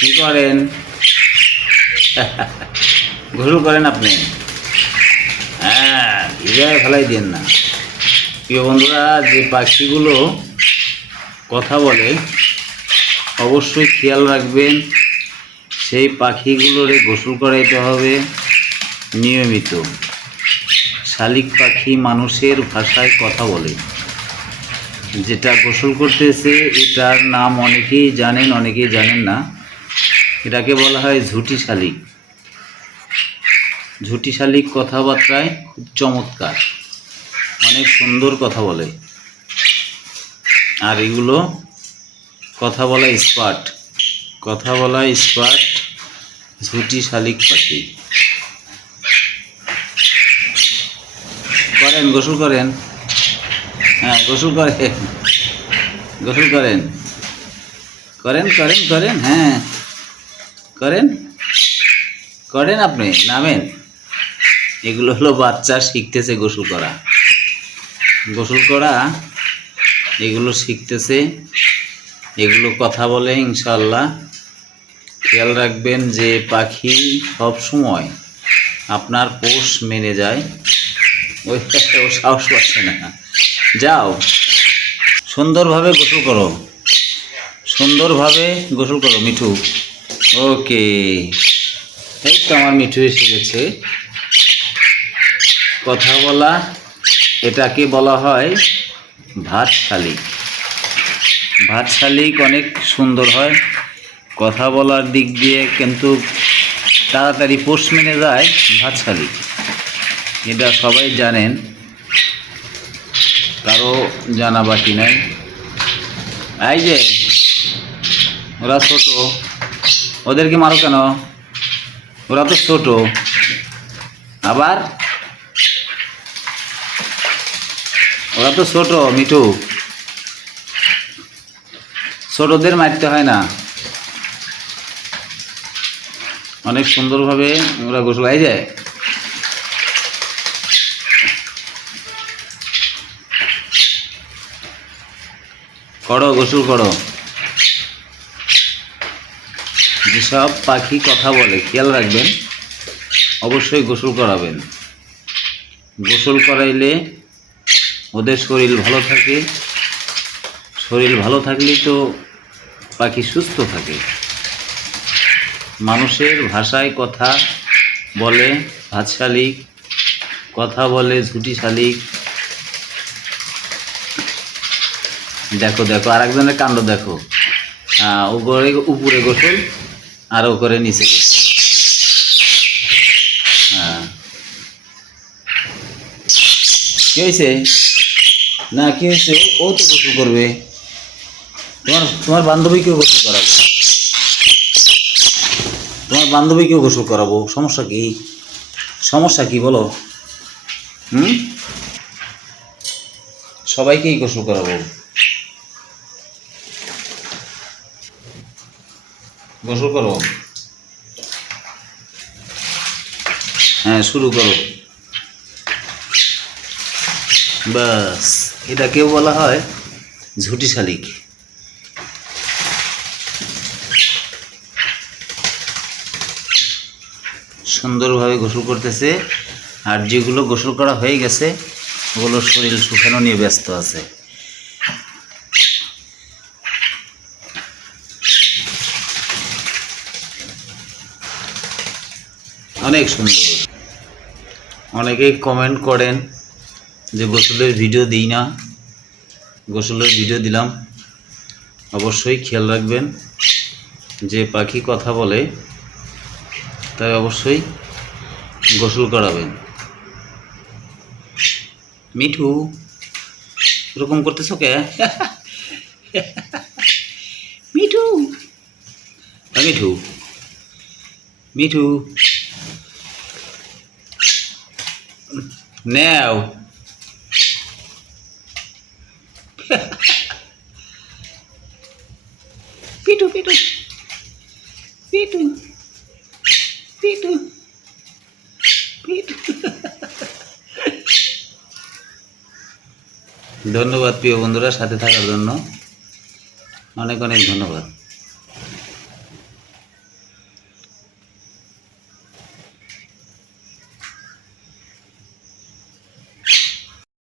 কি করেন? গোসল করেন আপনি? হ্যাঁ, ভিজায় ফেলাই দেন না। প্রিয় বন্ধুরা, যে পাখিগুলো কথা বলে অবশ্যই খেয়াল রাখবেন, সেই পাখিগুলোরে গোসল করাইতে হবে নিয়মিত। শালিক পাখি মানুষের ভাষায় কথা বলে। যেটা গোসল করতেছে এটার নাম অনেকেই জানেন, অনেকেই জানেন না। এটাকে বলা হয় ঝুটি শালিক। ঝুটি শালিক কথাবার্তায় খুব চমৎকার, অনেক সুন্দর কথা বলে। আর এগুলো কথা বলা স্পার্ট, কথা বলা স্পার্ট ঝুটি শালিক পাখি। করেন, গোসল করেন। হ্যাঁ, গোসল করেন, গোসল করেন, করেন করেন করেন। হ্যাঁ, করেন করেন, আপনি নামেন। এগুলো হলো বাচ্চা শিখতেছে গোসল করা, গোসল করা এগুলো শিখতেছে, এগুলো কথা বলে ইনশাল্লাহ। খেয়াল রাখবেন যে পাখি সব সময় আপনার পোষ মেনে যায়। ওই ও সাহস পাচ্ছে না। যাও, সুন্দরভাবে গোসল করো, সুন্দরভাবে গোসল করো মিঠু। ওকে, এই তো আমার মিঠু এসে গেছে। কথা বলা এটাকে বলা হয় ভাত শালিক। ভাত শালিক অনেক সুন্দর হয় কথা বলার দিক দিয়ে, কিন্তু তাড়াতাড়ি পোষ মেনে যায় ভাত শালিক। এটা সবাই জানেন, কারো জানা বাকি নাই। এই যে ওরা ছোট, ওদেরকে মারো কেন? ওরা তো ছোট। আবার ওরা তো ছোট মিঠু, ছোটদের মারতে হয় না। অনেক সুন্দরভাবে ওরা গোসল। এই যায়, করো, গোসল করো। যেসব পাখি কথা বলে খেয়াল রাখবেন, অবশ্যই গোসল করাবেন। গোসল করাইলে ওদের শরীর ভালো থাকে। শরীর ভালো থাকলেই তো পাখি সুস্থ থাকে। মানুষের ভাষায় কথা বলে ভাত শালিক, কথা বলে ঝুটি শালিক। দেখো দেখো, আর একজনের কাণ্ড দেখো। ও করে উপরে গোসল আর ও করে নিচে গোসল। হ্যাঁ, কি হয়েছে? না, কি হয়েছে? ও তো গোসল করবে। তোমার বান্ধবীকেও গোসল করাবো, তোমার বান্ধবীকেও গোসল করাবো। সমস্যা কি? সমস্যা কি বলো? সবাইকেই গোসল করাবো। গোসল করো। হ্যাঁ, শুরু করো। বাস, এটাকেও বলা হয় ঝুটি শালিক। সুন্দরভাবে গোসল করতেছে। আর যেগুলো গোসল করা হয়ে গেছে ওগুলো শরীর শুকানো নিয়ে ব্যস্ত আছে। অনেক সুন্দর। অনেকেই কমেন্ট করেন যে গোসলের ভিডিও দিই না। গোসলের ভিডিও দিলাম। অবশ্যই খেয়াল রাখবেন, যে পাখি কথা বলে তাই অবশ্যই গোসল করাবেন। মিঠু, এরকম করতেছ কে? মিঠু, মিঠু, মিঠু, নেও। পিটু পিটু পিটু পিটু পিটু। ধন্যবাদ প্রিয় বন্ধুরা, সাথে থাকার জন্য অনেক অনেক ধন্যবাদ।